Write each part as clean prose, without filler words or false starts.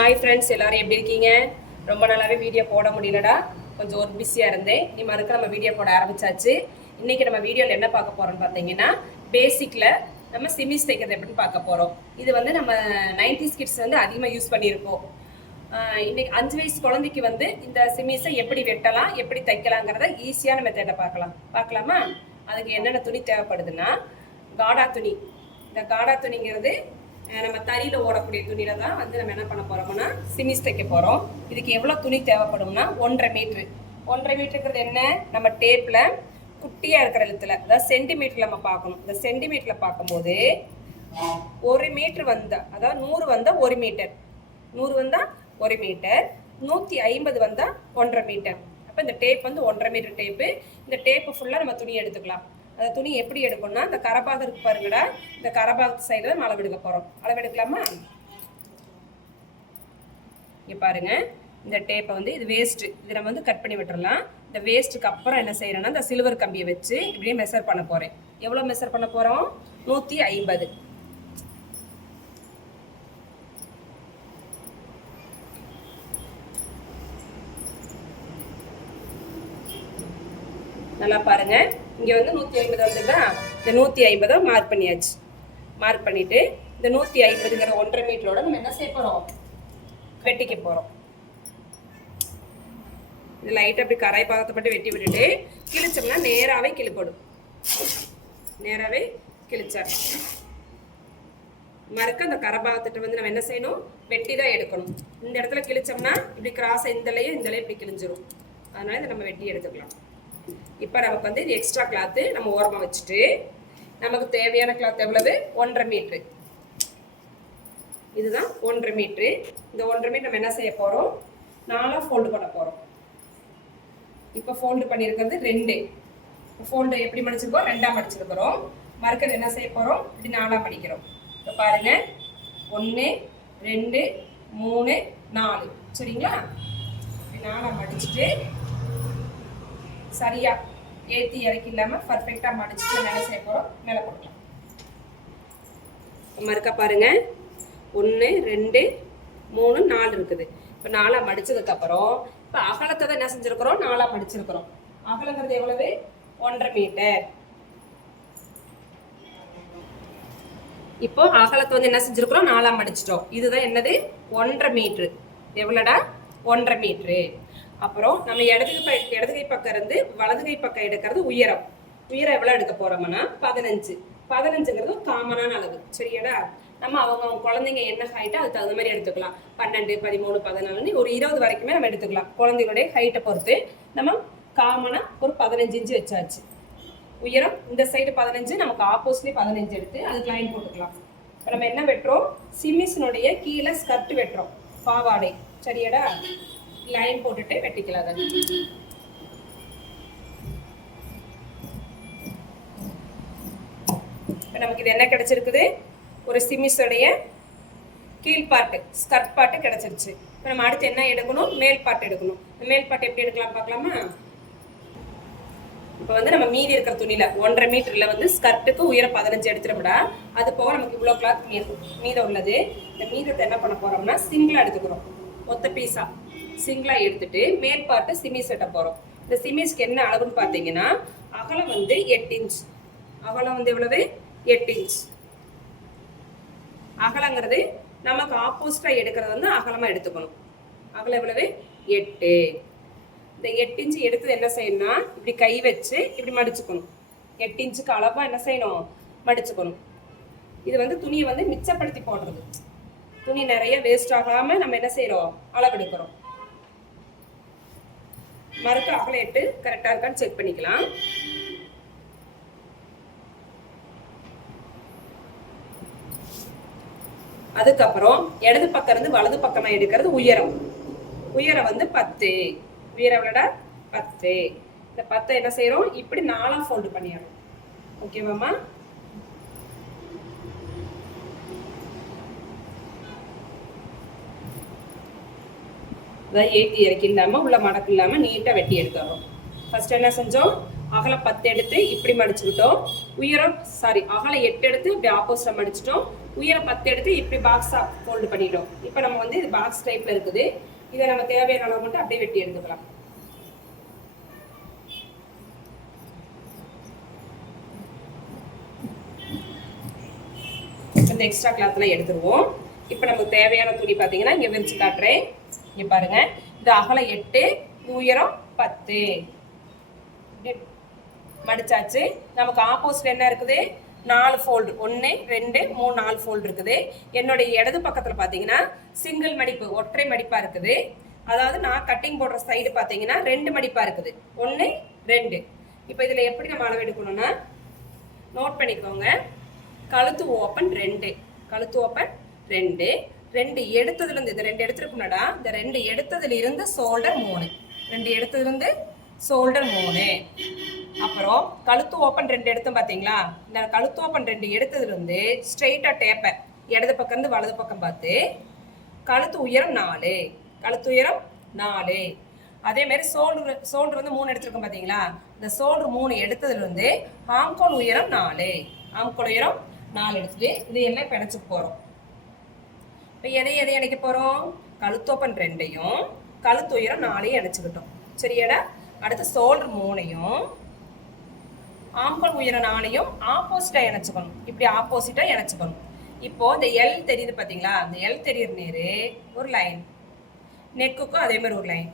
Hi friends, எல்லாரும் எப்படி இருக்கீங்க? ரொம்ப நாளாவே வீடியோ போட முடியலடா, கொஞ்சம் ஒரு பிஸியாக இருந்தேன். நீ மறுக்க நம்ம வீடியோ போட ஆரம்பிச்சாச்சு. இன்னைக்கு நம்ம வீடியோவில் என்ன பார்க்க போறோம்னு பார்த்தீங்கன்னா, பேசிக்கில் நம்ம சிமிஸ் தைக்கிறது எப்படின்னு பார்க்க போகிறோம். இது வந்து நம்ம 90s கிட்ஸ் வந்து அதிகமாக யூஸ் பண்ணியிருப்போம். இன்னைக்கு 5 வயசு குழந்தைக்கு வந்து இந்த சிமிஸை எப்படி வெட்டலாம், எப்படி தைக்கலாங்கிறத ஈஸியான மெத்தடை பார்க்கலாமா? அதுக்கு என்னென்ன துணி தேவைப்படுதுன்னா, காடா துணி. இந்த காடா துணிங்கிறது நம்ம தறியில் ஓடக்கூடிய துணியில தான் வந்து நம்ம என்ன பண்ண போறோம்னா சிமிஸ் தைக்க போறோம். இதுக்கு எவ்வளோ துணி தேவைப்படும்னா 1.5 மீட்டர். 1.5 மீட்டருங்கிறது என்ன? நம்ம டேப்ல குட்டியா இருக்கிற எழுத்துல, அதாவது சென்டிமீட்டர்ல நம்ம பார்க்கணும். இந்த சென்டிமீட்டர்ல பார்க்கும்போது 1 மீட்டர் வந்தா, அதாவது 100 வந்தா 1 மீட்டர், 100 வந்தா 1 மீட்டர், 150 வந்தா 1.5 மீட்டர். அப்போ இந்த டேப் வந்து 1.5 மீட்டர் டேப்பு. இந்த டேப்பு ஃபுல்லாக நம்ம துணி எடுத்துக்கலாம். அந்த துணி எப்படி எடுக்கணும்னா, இந்த கரபாகம் இருக்கு பாருங்கடா, இந்த கரபாகத்து சைடில் நம்ம அளவெடுக்க போகிறோம். அளவெடுக்கலாமா? இங்கே பாருங்க, இந்த டேப்பை வந்து இது வேஸ்ட்டு, இது நம்ம வந்து கட் பண்ணி விட்டுறலாம். இந்த வேஸ்ட்டுக்கு அப்புறம் என்ன செய்யறேன்னா, இந்த சில்வர் கம்பியை வச்சு இப்படியே மெஷர் பண்ண போகிறேன். எவ்வளோ மெஷர் பண்ண போகிறோம்? 150. நல்லா பாருங்க, இங்கே வந்து 150 வந்துதா? இந்த 150 மார்க் பண்ணியாச்சு. மார்க் பண்ணிட்டு இந்த 150ங்கிற 1.5 மீட்டரோட நம்ம என்ன செய்ய போகிறோம்? வெட்டிக்க போகிறோம். இது லைட்டாக அப்படி கராய் பாகத்தை மட்டும் வெட்டி விட்டுட்டு கிழிச்சோம்னா நேராகவே கிழிப்படும். நேராகவே கிழிச்சார் மறுக்க அந்த கரபாகத்திட்ட வந்து நம்ம என்ன செய்யணும்? வெட்டி தான் எடுக்கணும். இந்த இடத்துல கிழிச்சோம்னா இப்படி கிராஸை இந்தலையும் இப்படி கிழிஞ்சிரும். அதனால இதை நம்ம வெட்டி எடுத்துக்கலாம். இப்போ நமக்கு வந்து இது எக்ஸ்ட்ரா கிளாத்து நம்ம ஓரமாக வச்சுட்டு, நமக்கு தேவையான கிளாத் எவ்வளவு? 1.5 மீட்ரு. இதுதான் 1.5 மீட்ரு. இந்த 1.5 மீட்டர் நம்ம என்ன செய்ய போகிறோம்? 4 ஃபோல்டு பண்ண போகிறோம். இப்போ ஃபோல்டு பண்ணியிருக்கிறது 2. ஃபோல்டு எப்படி மடிச்சிருக்கோம்? 2ஆக மடிச்சிருக்கிறோம். மறுக்கிறது என்ன செய்ய போகிறோம்? இப்படி 4ஆக மடிக்கிறோம். இப்போ பாருங்க, 1 2 3 4. சரிங்களா? இப்படி 4ஆக மடிச்சுட்டு சரியா ஏற்றி இறக்கி இல்லாமல் பர்ஃபெக்டாக மடிச்சுட்டு மேலே செய்ய போகிறோம். மேலே போடலாம். மறுக்க பாருங்க, 1 2 3 4 இருக்குது. இப்போ 4ஆக மடிச்சதுக்கப்புறம் இப்போ அகலத்தை தான் என்ன செஞ்சுருக்கிறோம்? 4ஆக மடிச்சிருக்கிறோம். அகலங்கிறது எவ்வளவு? 1.5 மீட்டர். இப்போ அகலத்தை வந்து என்ன செஞ்சிருக்கிறோம்? 4ஆக மடிச்சிட்டோம். இதுதான் என்னது? 1.5 மீட்ரு. எவ்வளோடா? 1.5 மீட்ரு. அப்புறம் நம்ம இடதுகை பக்கம் இருந்து வலதுகை பக்கம் எடுக்கிறது உயரம். உயரம் எவ்வளோ எடுக்க போறோம்னா 15. 15ங்கிறது காமனான அளவு. சரியாடா? நம்ம அவங்க குழந்தைங்க என்ன ஹைட்டோ அதுக்கு தகுந்த மாதிரி எடுத்துக்கலாம். 12 13 14 ஒரு 20 வரைக்குமே நம்ம எடுத்துக்கலாம். குழந்தைகளுடைய ஹைட்டை பொறுத்து நம்ம காமனா ஒரு 15 இன்ச்சு வச்சாச்சு. உயரம் இந்த சைடு 15, நமக்கு ஆப்போசிட்லி 15 எடுத்து அதுக்கு லைன் போட்டுக்கலாம். இப்போ நம்ம என்ன வெட்டுறோம்? சிமிஸினுடைய கீழே ஸ்கர்ட் வெட்டுறோம், பாவாடை. சரியாடா? லைன் போட்டுட்டு வெட்டிக்கலாம். அதை இப்போ நமக்கு இது என்ன கிடைச்சிருக்குது? ஒரு சிமிஸோடைய கீழ் பார்ட்டு, ஸ்கர்ட் பார்ட்டு கிடைச்சிருச்சு. இப்போ நம்ம அடுத்து என்ன எடுக்கணும்? மேல் பார்ட் எடுக்கணும். மேல் பார்ட் எப்படி எடுக்கலாம் பார்க்கலாமா? இப்போ வந்து நம்ம மீதி இருக்கிற துணியில 1.5 மீட்டர்ல வந்து ஸ்கர்ட்டுக்கு உயரம் 15 எடுத்துடக்கூடா. அது போக நமக்கு இவ்வளோ கிளாத் மீதம் உள்ளது. இந்த மீதத்தை என்ன பண்ண போறோம்னா சிங்கிளா எடுத்துக்கிறோம். மொத்த பீஸா சிங்கிளா எடுத்துட்டு மேல் பார்ட்டு சிமிஸ் வெட்ட போறோம். இந்த சிமிஸ்க்கு என்ன அளவுன்னு பார்த்தீங்கன்னா, அகலம் வந்து 8 இன்ச். அகலம் வந்து எவ்வளவு? 8 இன்ச். அகலங்கிறது நமக்கு ஆப்போசிட்டா எடுக்கிறது வந்து அகலமா எடுத்துக்கணும். அகலம் எவ்வளவு? 8. இந்த 8 இன்ச்சு எடுத்து என்ன செய்யணும்னா இப்படி கை வச்சு இப்படி மடிச்சுக்கணும். 8 இன்ச்சுக்கு அளவா என்ன செய்யணும்? மடிச்சுக்கணும். இது வந்து துணியை வந்து மிச்சப்படுத்தி போடுறது. துணி நிறைய வேஸ்ட் ஆகாம நம்ம என்ன செய்யறோம்? அளவெடுக்கிறோம். மறுக்க அகலம் 8 கரெக்டா இருக்கான்னு செக் பண்ணிக்கலாம். அதுக்கப்புறம் இடது பக்கம் இருந்து வலது பக்கமா எடுக்கிறது உயரம். உயரம் வந்து 10. உயரம் எவ்வளோடா? 10. இந்த 10 என்ன செய்யறோம்? இப்படி 4ஆக ஃபோல்டு பண்ணிடுறோம். ஓகேவாம்மா? அதாவது ஏற்றி இறக்கி இல்லாமல் உள்ள மடக்கு இல்லாமல் நீட்டாக வெட்டி எடுத்துடுறோம். ஃபர்ஸ்ட் என்ன செஞ்சோம்? அகலம் 10 எடுத்து இப்படி மடிச்சுக்கிட்டோம். உயரம் அகலம் 8 எடுத்து இப்படி ஆப்போசிட்டா மடிச்சிட்டோம். உயரம் 10 எடுத்து இப்படி பாக்ஸா ஃபோல்டு பண்ணிட்டோம். இப்போ நம்ம வந்து இது பாக்ஸ் டைப்ல இருக்குது. இதை நம்ம தேவையான அளவு மட்டும் அப்படியே வெட்டி எடுத்துக்கலாம். இந்த எக்ஸ்ட்ரா கிளாத்லாம் எடுத்துருவோம். இப்போ நமக்கு தேவையான துணி பார்த்தீங்கன்னா இங்கே விரிச்சு காட்டுறேன். இங்கே பாருங்க, இது அகலம் 8, உயரம் 10 மடிச்சாச்சு. நமக்கு ஆப்போசிட் என்ன இருக்குது? 4 ஃபோல்டு, 1 2 3 4 ஃபோல்டு இருக்குது. என்னுடைய இடது பக்கத்தில் பார்த்தீங்கன்னா சிங்கிள் மடிப்பு, ஒற்றை மடிப்பாக இருக்குது. அதாவது நான் கட்டிங் போடுற சைடு பார்த்தீங்கன்னா 2 மடிப்பாக இருக்குது, 1 2. இப்போ இதில் எப்படி நம்ம அளவு எடுக்கணும்னா நோட் பண்ணிக்கோங்க. கழுத்து ஓப்பன் 2, கழுத்து ஓப்பன் 2 2 எடுத்ததுலேருந்து இது 2 எடுத்துருக்குனாடா, இந்த 2 எடுத்ததுல இருந்து ஷோல்டர் 3, 2 எடுத்ததுலேருந்து ஷோல்டர் 3. அப்புறம் கழுத்து ஓப்பன் 2 எடுத்தோம் பார்த்தீங்களா, இந்த கழுத்து ஓப்பன் 2 எடுத்ததுலேருந்து ஸ்ட்ரெயிட்டாக டேப்பை இடது பக்கம் இருந்து வலது பக்கம் பார்த்து கழுத்து உயரம் 4, கழுத்து உயரம் 4. அதேமாரி ஷோல்டர் வந்து 3 எடுத்துருக்கோம் பார்த்தீங்களா, இந்த ஷோல்டர் 3 எடுத்ததுலேருந்து ஆம்கோல் உயரம் 4, ஆம்கோல் உயரம் 4 எடுத்துட்டு இது எல்லாம் இப்போ இணைச்சுக்க போகிறோம். இப்போ எதை இணைக்க போகிறோம்? கழுத்தோப்பன் 2ஐயும் கழுத்து உயரம் 4ஐயும் இணைச்சிக்கிட்டோம். சரியாடா? அடுத்து ஷோல்டர் 3ஐயும் ஆம்கோல் உயரம் 4ஐயும் ஆப்போசிட்டாக இணைச்சிக்கணும். இப்படி ஆப்போசிட்டாக இணைச்சிக்கணும். இப்போது இந்த எல் தெரியுது பார்த்தீங்களா, இந்த எல் தெரியுற நேரு ஒரு லைன், நெக்குக்கும் அதே மாதிரி ஒரு லைன்,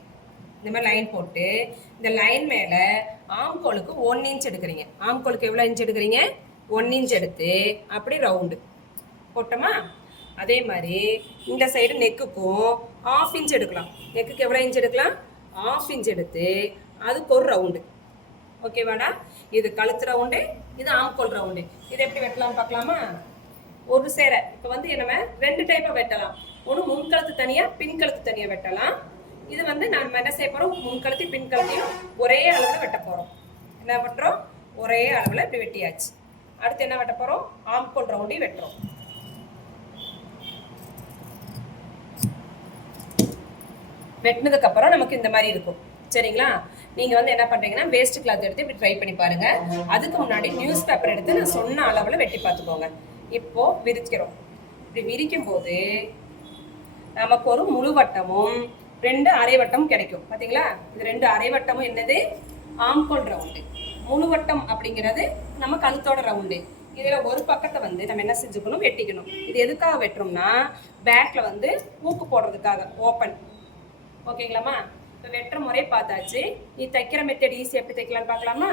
இந்த மாதிரி லைன் போட்டு இந்த லைன் மேலே ஆம்கோலுக்கு 1 இன்ச் எடுக்கிறீங்க. ஆம்கோலுக்கு எவ்வளோ இன்ச் எடுக்கிறீங்க? 1 இன்ச் எடுத்து அப்படி ரவுண்டு போட்டோமா. அதே மாதிரி இந்த சைடு நெக்குக்கும் 1/2 இன்ச் எடுக்கலாம். நெக்குக்கு எவ்வளோ இன்ச் எடுக்கலாம்? 1/2 இன்ச் எடுத்து அதுக்கு ஒரு ரவுண்டு. ஓகேவாடா? இது கழுத்து ரவுண்டு, இது ஆம்கோல் ரவுண்டு. இது எப்படி வெட்டலாம் பார்க்கலாமா? ஒரு சேர இப்போ வந்து நம்ம 2 டைப்பாக வெட்டலாம். ஒன்று முன்கழுத்து தனியாக பின்கழுத்து தனியாக வெட்டலாம். இது வந்து நம்ம என்ன செய்ய போகிறோம்? முன்கழுத்து பின்கழுத்தையும் ஒரே அளவில் வெட்ட போகிறோம். என்ன பண்ணுறோம்? ஒரே அளவில் இப்படி வெட்டியாச்சு. அடுத்து என்ன வெட்ட போகிறோம்? ஆம்கோல் ரவுண்டையும் வெட்டுறோம். வெட்டினதுக்கு அப்புறம் நமக்கு இந்த மாதிரி இருக்கும். சரிங்களா? நீங்க வந்து என்ன பண்றீங்கன்னா வேஸ்ட் கிளாத் எடுத்து இப்படி ட்ரை பண்ணி பாருங்க. அதுக்கு முன்னாடி நியூஸ் பேப்பர் எடுத்து நான் சொன்ன அளவில் வெட்டி பார்த்துக்கோங்க. இப்போ விரிக்கிறோம். இப்படி விரிக்கும் போது நமக்கு ஒரு முழு வட்டமும் 2 அரை வட்டமும் கிடைக்கும். பார்த்தீங்களா? இது 2 அரை வட்டமும் என்னது? ஆம்கோல் ரவுண்டு. முழு வட்டம் அப்படிங்கிறது நம்ம கழுத்தோட ரவுண்டு. இதில் ஒரு பக்கத்தை வந்து நம்ம என்ன செஞ்சுக்கணும்? வெட்டிக்கணும். இது எதுக்காக வெட்டுறோம்னா பேக்ல வந்து ஊக்கு போடுறதுக்காக ஓப்பன். ஓகேங்களாம்மா? இப்போ வெட்டுற முறையை பார்த்தாச்சு. நீ தைக்கிற மெத்தட் ஈஸி எப்படி தைக்கலான்னு பார்க்கலாமா?